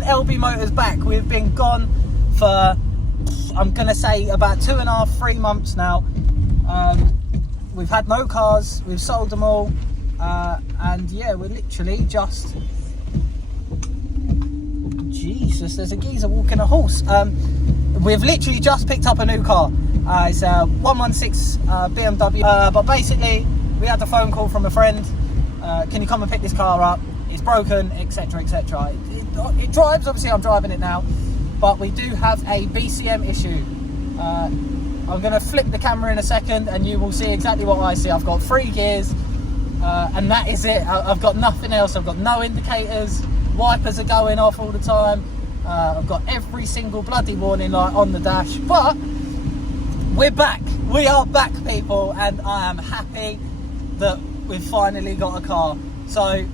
LBMotors back. We've been gone for, I'm gonna say, about 2.5, 3 months now. We've had no cars, we've sold them all, and yeah, we're literally just, Jesus, there's a geezer walking a horse. We've literally just picked up a new car. It's a 116 BMW, but basically we had a phone call from a friend. Can you come and pick this car up? It's broken, etc, etc. It drives, obviously I'm driving it now, but we do have a BCM issue. I'm going to flip the camera in a second and you will see exactly what I see. I've got 3 gears and that is it. I've got nothing else. I've got no indicators, wipers are going off all the time. I've got every single bloody warning light on the dash, but we're back. We are back, people, and I am happy that we've finally got a car. So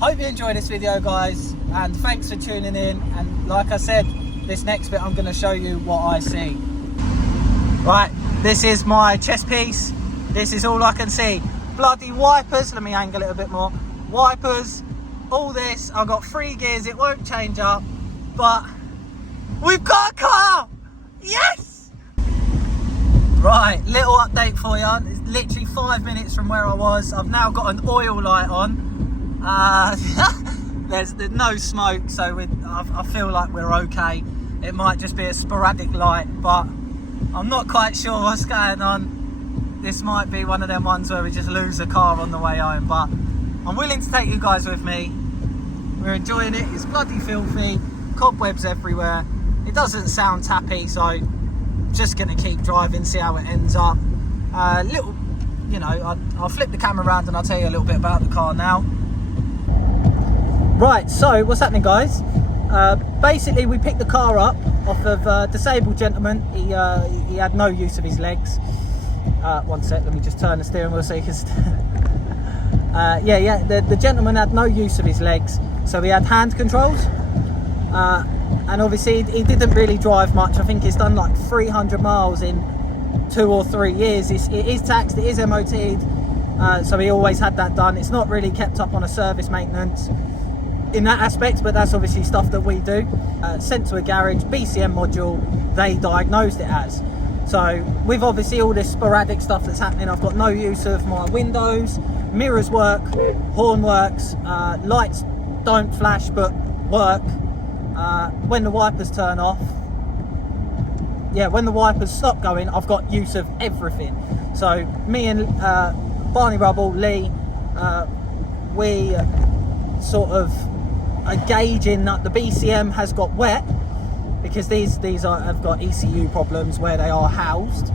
hope you enjoy this video, guys, and thanks for tuning in. And like I said, this next bit I'm going to show you what I see. Right, this is my chest piece. This is all I can see. Bloody wipers, let me angle it a bit more. Wipers, all this. I've got 3 gears, it won't change up, but we've got a car! Yes! Right, little update for you. It's literally 5 minutes from where I was. I've now got an oil light on. There's no smoke, so I feel like we're okay. It might just be a sporadic light, but I'm not quite sure what's going on. This might be one of them ones where we just lose a car on the way home, but I'm willing to take you guys with me. We're enjoying it. It's bloody filthy, cobwebs everywhere. It doesn't sound tappy, so I'm just gonna keep driving, see how it ends up. I'll flip the camera around and I'll tell you a little bit about the car now. Right, so what's happening, guys? Basically, we picked the car up off of a disabled gentleman. He had no use of his legs. One sec, let me just turn the steering wheel so you can... the gentleman had no use of his legs, so he had hand controls. And obviously, he didn't really drive much. I think he's done like 300 miles in 2 or 3 years. It is taxed, it is MOT'd, so he always had that done. It's not really kept up on a service maintenance in that aspect, but that's obviously stuff that we do. Sent to a garage, BCM module, they diagnosed it as. So with obviously all this sporadic stuff that's happening, I've got no use of my windows, mirrors work, horn works, lights don't flash but work. When the wipers turn off, when the wipers stop going, I've got use of everything. So me and Barney Rubble, Lee, we sort of are gauging that the BCM has got wet, because these have got ECU problems where they are housed,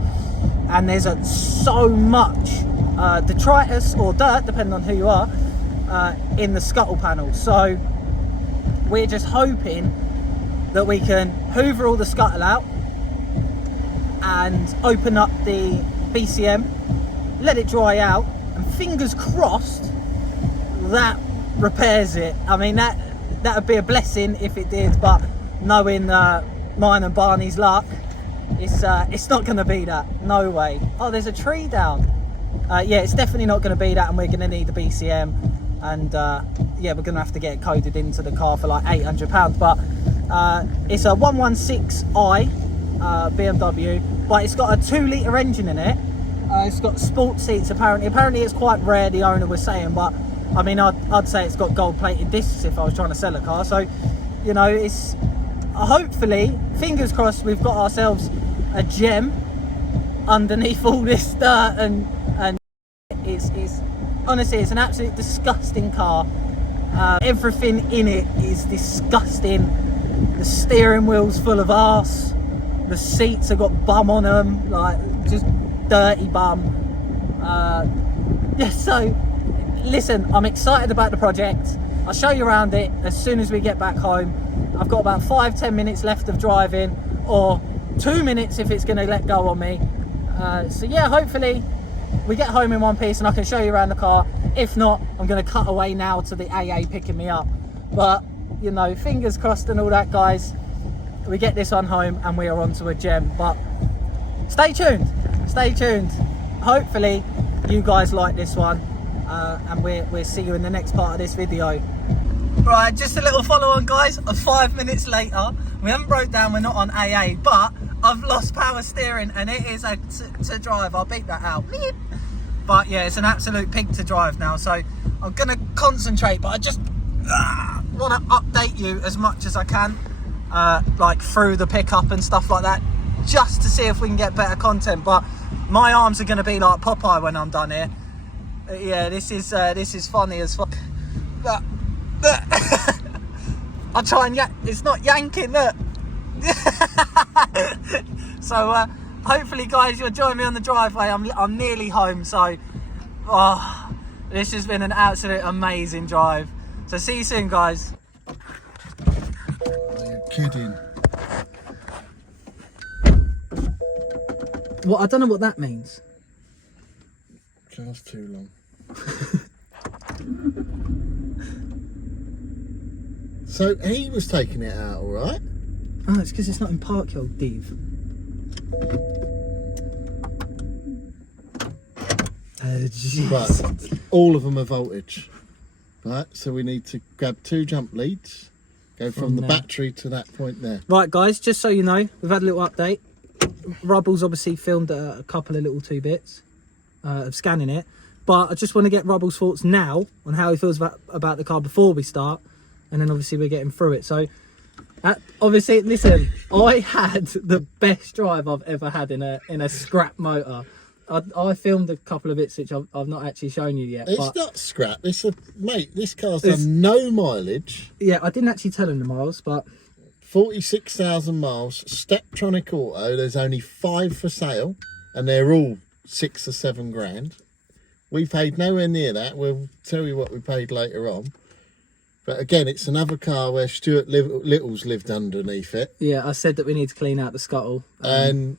and there's so much detritus or dirt, depending on who you are, in the scuttle panel. So we're just hoping that we can hoover all the scuttle out and open up the BCM, let it dry out, and fingers crossed that repairs it. I mean, that would be a blessing if it did, but knowing mine and Barney's luck, it's not going to be that. No way. Oh, there's a tree down. It's definitely not going to be that, and we're going to need the BCM, and we're going to have to get it coded into the car for like £800. But it's a 116i BMW, but it's got a 2-litre engine in it. It's got sport seats apparently it's quite rare, the owner was saying, but I mean, I'd say it's got gold-plated discs if I was trying to sell a car. So, you know, it's hopefully, fingers crossed, we've got ourselves a gem underneath all this dirt, and it's honestly, it's an absolute disgusting car. Everything in it is disgusting. The steering wheel's full of arse. The seats have got bum on them, like just dirty bum. So listen, I'm excited about the project. I'll show you around it as soon as we get back home. I've got about 5-10 minutes left of driving, or 2 minutes if it's going to let go on me. So yeah, hopefully we get home in one piece and I can show you around the car. If not, I'm going to cut away now to the AA picking me up. But you know, fingers crossed and all that, guys. We get this one home and we are onto a gem. But stay tuned. Stay tuned. Hopefully you guys like this one, and we'll see you in the next part of this video. Right, just a little follow on, guys. 5 minutes later, we haven't broke down, we're not on AA, but I've lost power steering and it is to drive. I'll beat that out. But yeah, it's an absolute pig to drive now, so I'm gonna concentrate, but I just want to update you as much as I can, like through the pickup and stuff like that, just to see if we can get better content. But my arms are going to be like Popeye when I'm done here. Yeah, this is funny as fuck. I'll try and it's not yanking, look. So hopefully, guys, you'll join me on the driveway. I'm nearly home, so this has been an absolute amazing drive. So see you soon, guys. Are you kidding? Well, I don't know what that means. Just too long. So he was taking it out, all right? Oh, it's because it's not in park, you old div. But all of them are voltage, right? So we need to grab 2 jump leads, go from the battery to that point there. Right, guys, just so you know, we've had a little update. Rubble's obviously filmed a couple of little 2 bits of scanning it, but I just want to get Rubble's thoughts now on how he feels about the car before we start, and then obviously we're getting through it. So obviously, listen, I had the best drive I've ever had in a scrap motor. I filmed a couple of bits which I've not actually shown you yet. It's not scrap. Mate, this car's done no mileage. Yeah, I didn't actually tell him the miles, but 46,000 miles, Steptronic Auto. There's only 5 for sale, and they're all 6 or 7 grand. We paid nowhere near that. We'll tell you what we paid later on. But again, it's another car where Stuart Little's lived underneath it. Yeah, I said that we need to clean out the scuttle. And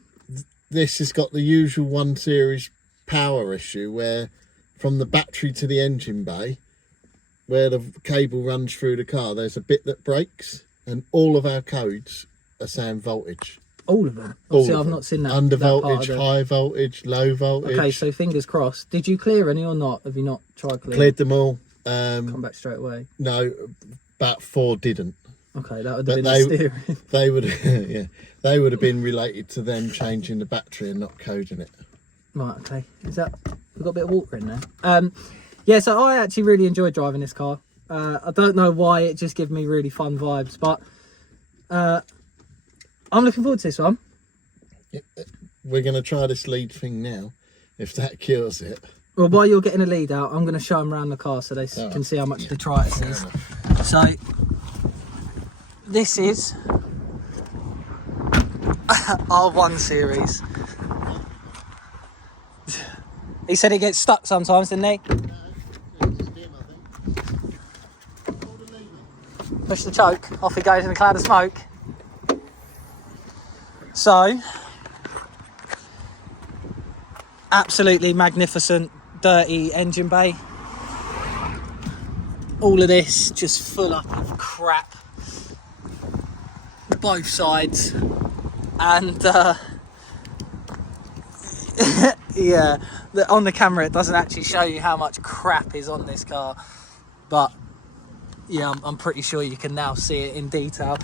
this has got the usual 1 Series power issue, where from the battery to the engine bay, where the cable runs through the car, there's a bit that breaks. And all of our codes are saying voltage. All of them? Obviously, I've not seen that. Under voltage, high voltage, low voltage. Okay, so fingers crossed. Did you clear any or not? Have you not tried clearing? Cleared them all. Come back straight away. No, about 4 didn't. Okay, that would have been the steering. They would, yeah, they would have been related to them changing the battery and not coding it. Right. Okay. We've got a bit of water in there. Yeah. So I actually really enjoyed driving this car. I don't know why, it just gives me really fun vibes, but I'm looking forward to this one. We're going to try this lead thing now, if that cures it. Well, while you're getting a lead out, I'm going to show them around the car so they can see how much detritus is. So, this is our 1 Series. He said it gets stuck sometimes, didn't he? Push the choke, off he goes in a cloud of smoke. So, absolutely magnificent, dirty engine bay. All of this just full up of crap, both sides, and yeah, on the camera it doesn't actually show you how much crap is on this car, but yeah, I'm pretty sure you can now see it in detail.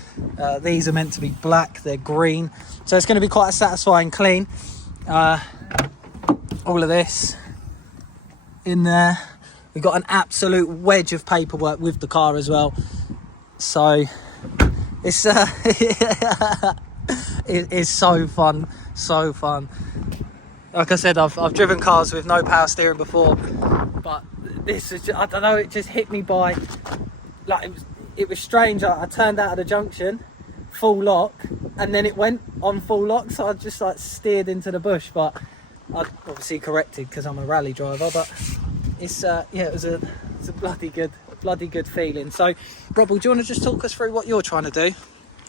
These are meant to be black, they're green, so it's going to be quite a satisfying clean. All of this in there. We've got an absolute wedge of paperwork with the car as well, so it's it's so fun, so fun. Like I said, I've driven cars with no power steering before, but this is just, I don't know, it just hit me by, like, it was strange. I turned out of the junction, full lock, and then it went on full lock, so I just like steered into the bush, but I obviously corrected because I'm a rally driver. But it's yeah, it was a bloody good feeling. So Rob, do you want to just talk us through what you're trying to do?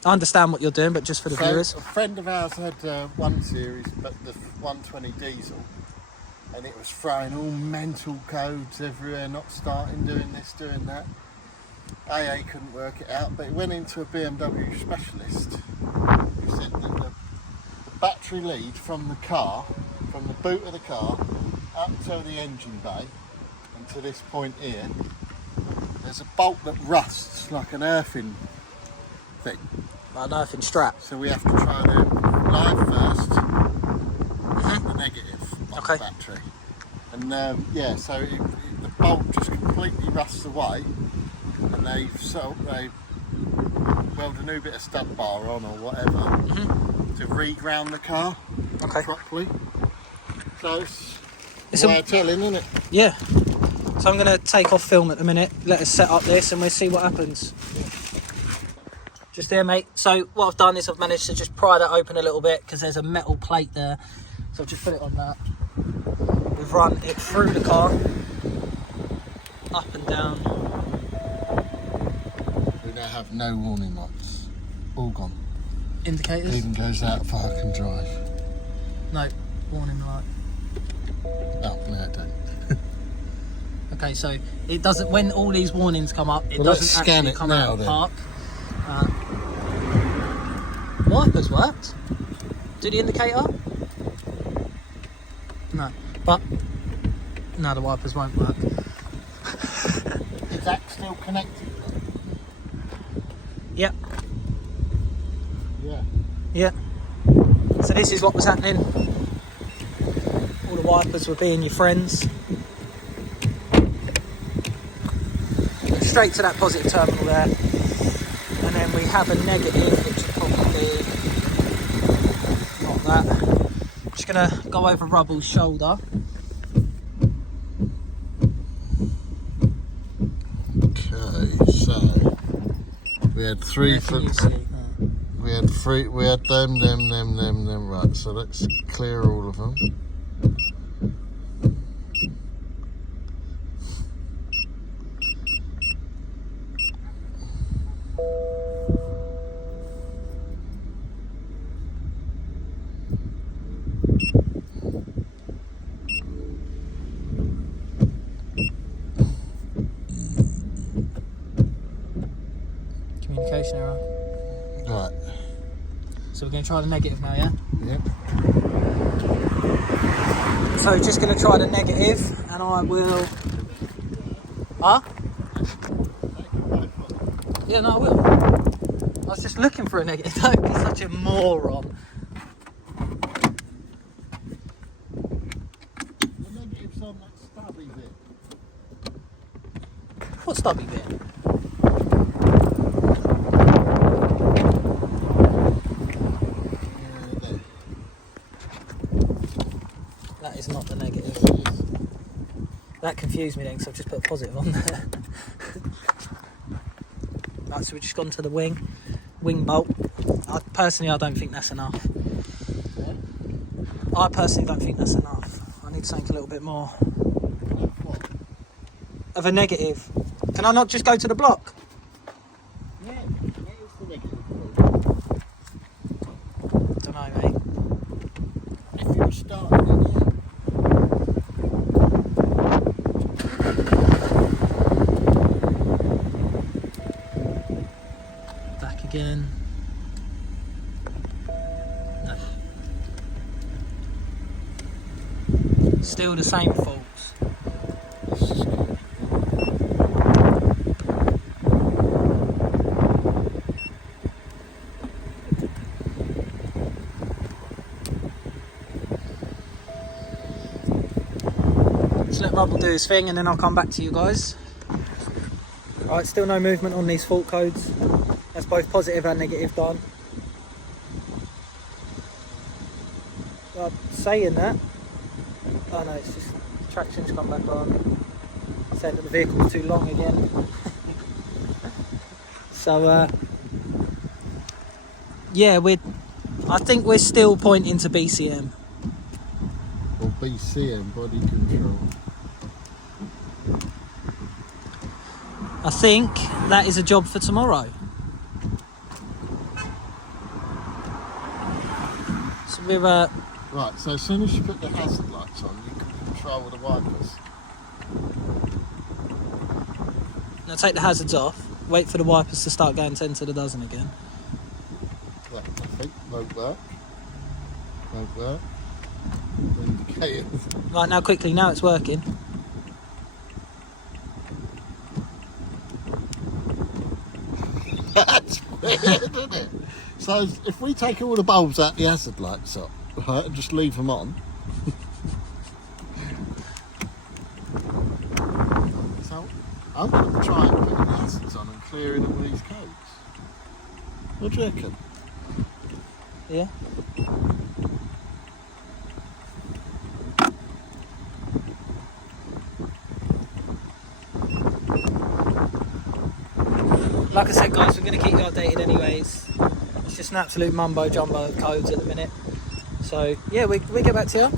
I understand what you're doing, but just for the viewers. A friend of ours had 1 Series, but the 120 diesel, and it was throwing all mental codes everywhere, not starting, doing this, doing that. AA couldn't work it out, but it went into a BMW specialist who said that the battery lead from the car, from the boot of the car up to the engine bay and to this point here, there's a bolt that rusts like an earthing thing. Like an earthing strap. So we have to try the live first, the negative of the battery. And yeah, so the bolt just completely rusts away, and they weld a new bit of stud bar on or whatever to re-ground the car properly. So it's a way of telling, isn't it? Yeah. So I'm going to take off film at the minute, let us set up this and we'll see what happens. Just there, mate. So what I've done is I've managed to just pry that open a little bit because there's a metal plate there. So I've just put it on that. We've run it through the car, up and down. We now have no warning lights. All gone. Indicators? Even goes out if I can drive. No, warning light. Oh, no it don't. Okay, so it doesn't, when all these warnings come up, it doesn't actually come out of park. Wipers worked. Do the indicator? No, but no, the wipers won't work. Is that still connected? Yep. Yeah. Yeah. So this is what was happening. All the wipers were being your friends. Straight to that positive terminal there, and then we have a negative, which is probably not that. I'm just going to go over Rubble's shoulder. Okay, so we had three for we had them, right, so let's clear all of them. Communication error. Right. So we're going to try the negative now, yeah? Yep. So just going to try the negative, and I will... Huh? Yeah, no, I will. I was just looking for a negative. Don't be such a moron. The negative's on that stubby bit. What stubby bit? That is not the negative. That confused me then because I've just put a positive on there. Right, so we've just gone to the wing bolt. Personally, I don't think that's enough. Yeah. I personally don't think that's enough. I need something a little bit more What? of a negative. Can I not just go to the block? Yeah, where's the negative? Don't know, mate. If you were starting it, yeah. Back again. No. Still the same faults. Just let Rubble do his thing and then I'll come back to you guys. Alright, still no movement on these fault codes. That's both positive and negative done. Saying that, oh no, it's just traction's come back on. Saying that the vehicle's too long again. So yeah, I think we're still pointing to BCM. Or BCM, body control. I think that is a job for tomorrow. So we've Right, so as soon as you put the hazard lights on, you can control the wipers. now take the hazards off. wait for the wipers to start going 10 to the dozen again. Well, nothing. Won't work. Won't work. Indicators. Right, now quickly, now it's working. That's weird, isn't it? So if we take all the bulbs out the hazard lights up, right, and just leave them on. So I'm going to try and put the hazards on and clearing all these codes. What do you reckon? Yeah. Like I said, guys, we're going to keep you updated anyways. It's just an absolute mumbo jumbo of codes at the minute. So yeah, we get back to you.